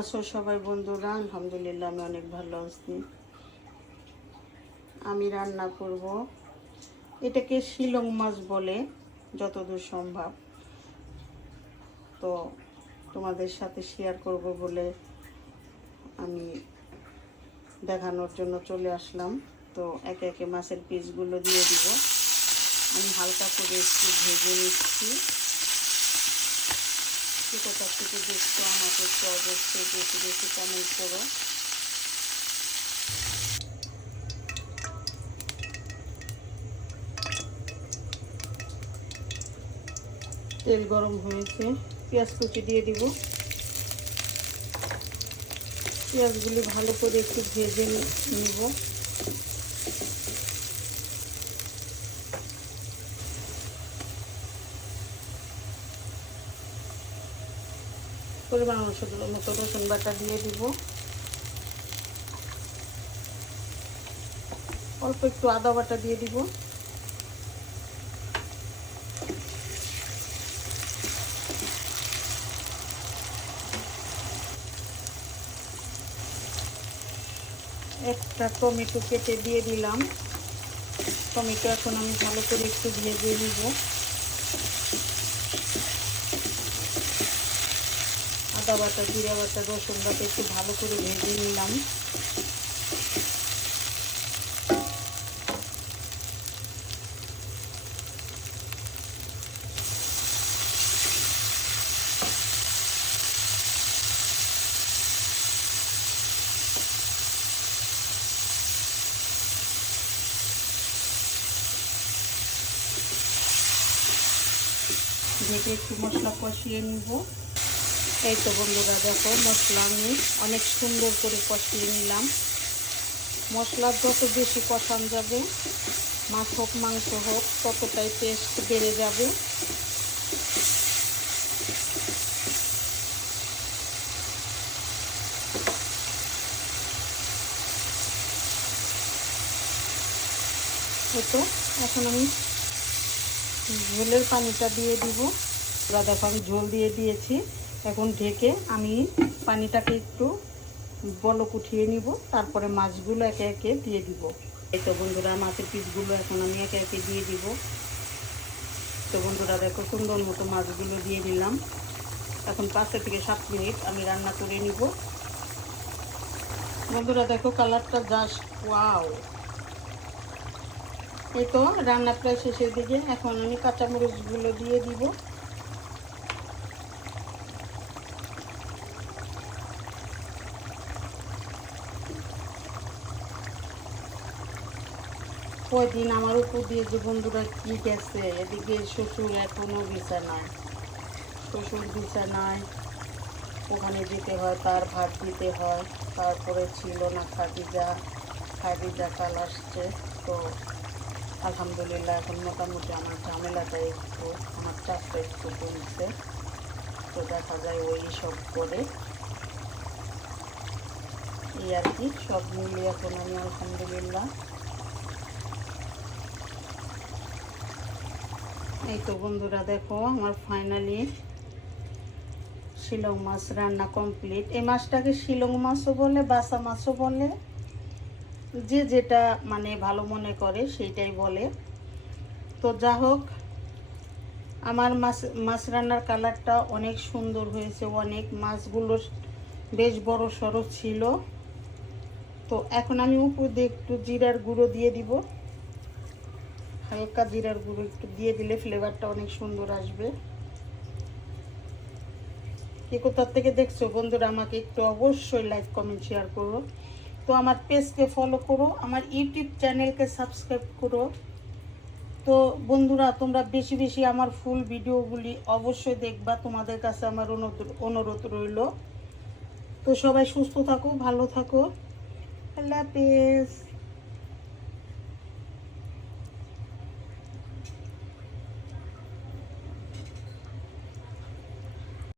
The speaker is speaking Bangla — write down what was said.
আছো সবাই বন্ধুরা? আলহামদুলিল্লাহ আমি অনেক ভালো আছি। আমি রান্না করব, এটাকে শিলং মাছ বলে যতদূর সম্ভব। তো তোমাদের সাথে শেয়ার করব বলে আমি দেখানোর জন্য চলে আসলাম। তো একে একে মাছের পিসগুলো দিয়ে দিব। আমি হালকা করে একটু ভেজে নিচ্ছি। কোথা থেকে দেখছো আমাকে একটু অবশ্যই বেশি বেশি কমেন্ট করো। তেল গরম হয়েছে, পেঁয়াজ কুচি দিয়ে দিব। পেঁয়াজগুলি ভালো করে একটু ভেজে নিব। পরিমাণ মতো রসুন বাটা দিয়ে দিব। অল্প একটু আদা বাটা দিয়ে দিব। একটা টমেটো কেটে দিয়ে দিলাম। টমেটো এখন আমি ভালো করে একটু ভেজে নিব। আদা বাটা, জিরা বাটা, রসুন বাটা একটু ভালো করে ভেজে নিলাম। ঢেকে একটু মশলা কষিয়ে নিব। এই তো বন্ধুরা দেখো, মশলা আমি অনেক সুন্দর করে কষিয়ে নিলাম। মশলা যত বেশি কষানো যাবে, মাছ হোক মাংস হোক, ততটাই টেস্ট বেড়ে যাবে। তো এখন আমি ঝোলের পানিটা দিয়ে দিব। দেখো আমি ঝোল দিয়ে দিয়েছি। এখন ঢেকে আমি পানিটাকে একটু বলক উঠিয়ে নিব, তারপরে মাছগুলো একে একে দিয়ে দিব। এই তো বন্ধুরা, মাছের পিসগুলো এখন আমি একে একে দিয়ে দিব। তো বন্ধুরা দেখো, সুন্দর মতো মাছগুলো দিয়ে দিলাম। এখন 5 থেকে 7 মিনিট আমি রান্না করে নিব। বন্ধুরা দেখো, কালারটা জাস্ট ওয়াও। এই তো রান্না প্রায় শেষের দিকে। এখন আমি কাঁচামরিচগুলো দিয়ে দিব। কয়দিন আমার উপর দিয়ে যে বন্ধুরা কি গেছে, এদিকে শ্বশুর এখনও বিছানায়। শ্বশুর বিছানায়, ওখানে যেতে হয়, তার ভাত দিতে হয়। তারপরে ছিল না খাদিজা কাল আসছে। তো আলহামদুলিল্লাহ এখন মোটামুটি আমার ঝামেলাটা একটু, আমার চাপটা একটু কমছে। তো দেখা যায় ওই সব করে এই আর কি, সব মিলিয়ে এখন আমি আলহামদুলিল্লাহ। এই তো বন্ধুরা দেখো, আমার ফাইনালি শিলং মাছ রান্না কমপ্লিট। এই মাছটাকে শিলং মাছও বলে, বাসা মাছও বলে, যে যেটা মানে ভালো মনে করে সেইটাই বলে। তো যা হোক, আমার মাছ রান্নার কালারটা অনেক সুন্দর হয়েছে। অনেক মাছগুলো বেশ বড় সড়ো ছিল। তো এখন আমি উপর দিয়ে একটু জিরার গুঁড়ো দিয়ে দিব। হালকা জিরার গুঁড়ো একটু দিয়ে দিলে ফ্লেভারটা অনেক সুন্দর আসবে। কে কোথার থেকে দেখছো বন্ধুরা, আমাকে একটু অবশ্যই লাইক কমেন্ট শেয়ার করো। তো আমার পেজকে ফলো করো, আমার ইউটিউব চ্যানেলকে সাবস্ক্রাইব করো। তো বন্ধুরা, তোমরা বেশি বেশি আমার ফুল ভিডিওগুলি অবশ্যই দেখবা, তোমাদের কাছে আমার অনুরোধ রইল। তো সবাই সুস্থ থাকো, ভালো থাকো। আল্লাহ হাফেজ।